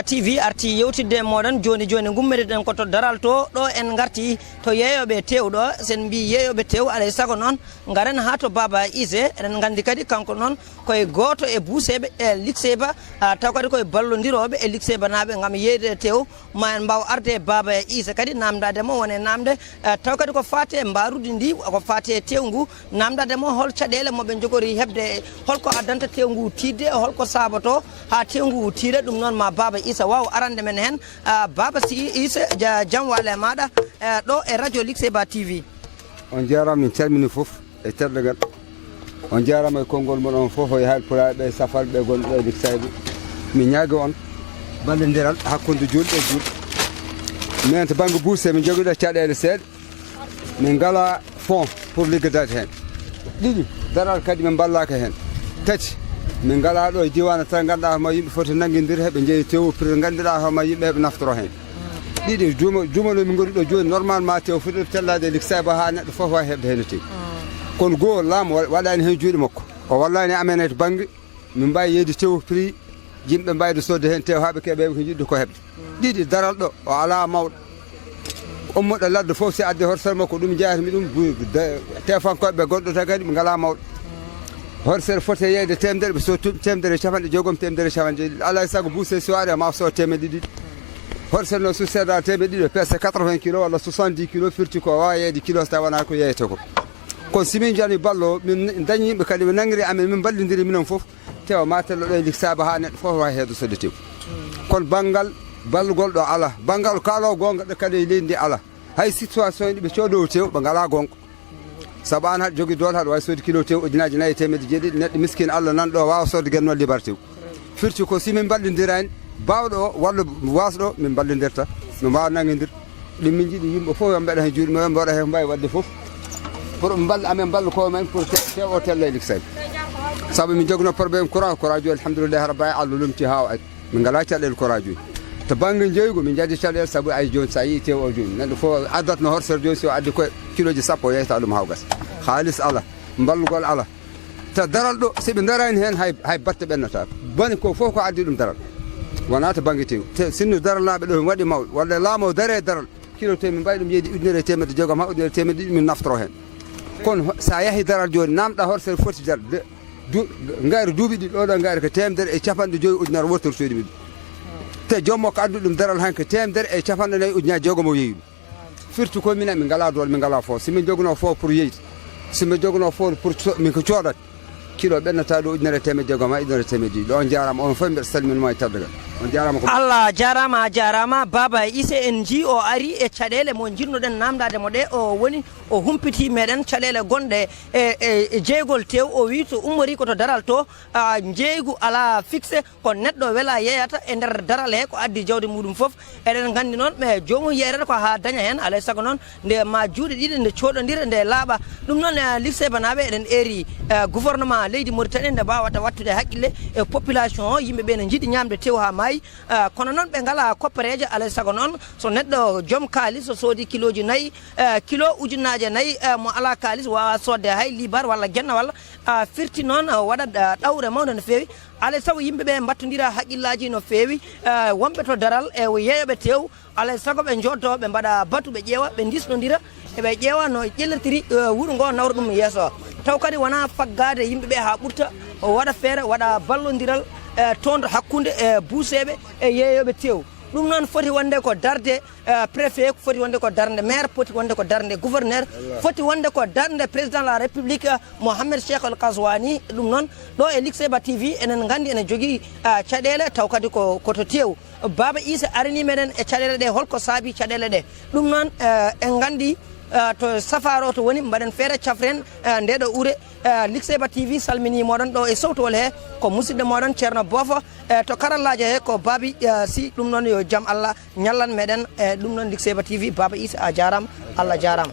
Likseba TV arti yewtidde moɗon joni gummeten ko to daral to ɗo en garti to yeyoɓe tewɗo sen mbi yeyoɓe tew alay sago noon garen ha to Baba Ise eɗen gandi kadi kanko noon koye goto e buuseɓe e Likseba taw kadi koye ballodiroɓe e Likseba naɓe gam yeyde tew ma en mbaw arde Baba Ise kadi namdademo wone namde taw kadi ko fate mbarude ndi ko fate tew ngu namdademo hol caɗele moɓe jogori hebde holko addanta tew ngu tidde holko sabato ha tew ngu tiide ɗum noon ma Baba Issa waw arande men hen Baba Issa jam wale maɗa ɗo e radio Likseba TV. On jarama min calmini foof e teddagal on jarama e konngol moɗon foof e halpulaɓe safalɓe gonɓe e Likseba mi ñaagi on ballodiral hakkude julɗe e julɗe min to banggue bourse min joguiɗo caɗele seeɗa min ngala fond pour liggedade hen ɗiɗi daral kadi min ballaka hen tati min ngala ɗo e diwan tan ganduɗa homo yimɓe foti nanguidir heɓe jeeyi tew prix ganduɗa homo yimɓe heɓe naftoro hen ɗiɗi jumaɗo min goni ɗo joni normalement tew foti tellade e Likseba ha neɗɗo foof wawi heɓde hen tew kono goho laamu waɗani hen juuɗe makko o wallani amen to banggue min mbawi yeyde tew prix yimɓe mbayde sodde hen tew haaɓe keeɓeɓe ko jiɗɗo ko heɓde ɗiɗi daral ɗo o ala mawɗo ummoɗo ladde foof si addi horsere makko ɗum jeyatami ɗum tefankoɓe gonɗo ta kadi ɓe ngala mawɗo horsere foti yeyde temedere ɓe so temedere capanɗe joogom temedere capanɗe joyyi alay saago buuse so ari ma so temedde ɗiɗi horsere noon so seeda temedde ɗiɗi pese 80 kilos walla 70 kilos firti ko wawa yeyde kilos taw wona ko yeyete ko kono simin jani ballo min dañi yimɓe kadi ɓe nangiri amen min ballodiri minen foof tewa ma tello ɗo e Likseba ha neɗɗo foof wawi heedo sodde tew kono banggal ballugol ɗo ala banggal kaalo gonga ɗo kadi e leydi ndi ala hay situation ɗiɓe coodowo tew ɓe ngala gonga saabu an haɗa jogui doole haɗa wawi sodde kilo tew ujunaji 4 temedde jeeɗiɗi neɗɗo miskine Allah nanɗo wawa sodde guennol libar tew firti ko simin ballodirani bawɗo o walla wasɗo min ballodirta min mbawa nangodir ɗum min jiiɗi yimɓe foof yo mbeɗa hen juuɗe mumen mbaɗa hen mbawi wadde foof pour balla amen balla ko men pour tew o tella e Likseba saabu min joguino probléme courant joni alhamdoulillahi rabbil alamin Allah lumti ha o ari min ngala caɗele courant joni to banggue jeygu min jaadi caɗele saabu ay joni sa yi tew o joni neɗɗo foof addatno horsere joni so addi koye kiloji sappo o yeyta ɗum haw gasa halis ala ballugol ala to daral ɗo siɓe darani hen hay batte ɓennata boni ko foof ko addi ɗum daral wona to banggue tew sinno daral naɓe ɗo waɗi mawɗo walla laamo dare daral kilo tew min mbawi ɗum yeyde ujunere temedde joogam ha ujunere temedde ɗiɗi min naftoro hen kono sa yaahi daral joni namɗa horsere foti darde gaari duuɓi ɗi ɗo gaari ko temedere e capanɗe joyyi ujunere wottortoyde min te jommo ko addu ɗum daral hanke temedere e capanɗe nayyi ujunaji joogom o yeeyi ɗum firti ko minen min ngala doole min ngala foof simin joguino foof pour yeyde simin joguino foof pour min ko cooɗat kilo ɓennata ɗo ujunere temedde joogom ha ujunere temedde ɗiɗi ɗo on jarama on foof mbeɗa salminima e teddagal on jarama ko Allah jarama a jarama Baba Issa en ji o ari e caɗele mo jinnoɗen namdade mo ɗe o woni o humpiti meɗen caɗele gonɗe e jeygol tew o wi to ummori koto daral to jeygu ala fixe ko neɗɗo weela yeyata e nder daral he ko addi jawdi muɗum foof eɗen gandi noon ɓe jomum yeyrata ko ha daña hen alay saago noon nde ma juuɗe ɗiɗi nde coɗodira nde laaɓa ɗum noon Likseba naɓe eɗen eri gouvernement leydi Mauritanie nde mbawata wattude haqqille e population o yimɓeɓe ne jiiɗi ñamde tew ha maayi kono noon ɓe ngala koppareje alay saago noon so neɗɗo joom kalis so soodi kiloji nayyi kilo ujunnaje nayyi mo ala kalis wawa sodde hay libar walla guenna walla firti noon waɗa ɗawre mawde no fewi alay saago yimɓeɓe mbattodira haqqillaji no fewi wonɓe to daral e yeeyoɓe tew alay saago ɓe joddo ɓe mbaɗa batu ɓe ƴeewa ɓe disnodira eɓe ƴeewa no ƴellirtiri wuuro ngo nawra ɗum yeeso taw kadi wona faggade yimɓeɓe ha ɓurta o waɗa feere waɗa ballodiral toon hakkude e buuseɓe e yeeyoɓe tew ɗum noon foti wonde ko darde préfet foti wonde ko darde maire foti wonde ko darde gouverneur foti wonde ko darde président de la république Mohamed Cheikh Al Kaswani ɗum noon ɗo e Likseba TV enen gandi ene jogui caɗele taw kadi koto tew Baba Issa arini meɗen e caɗele ɗe holko saabi caɗele ɗe ɗum noon en gandi to safaro to woni mbaɗen feere cafren ndeɗo ure Likseba TV salmini moɗon ɗo e sowtowol he ko musidɗo moɗon ceerno Bofo to karallaji he ko Babi Sy ɗum noon yo jaam Allah ñallan meɗen e ɗum noon Likseba TV Baba Issa a jarama Allah jarama.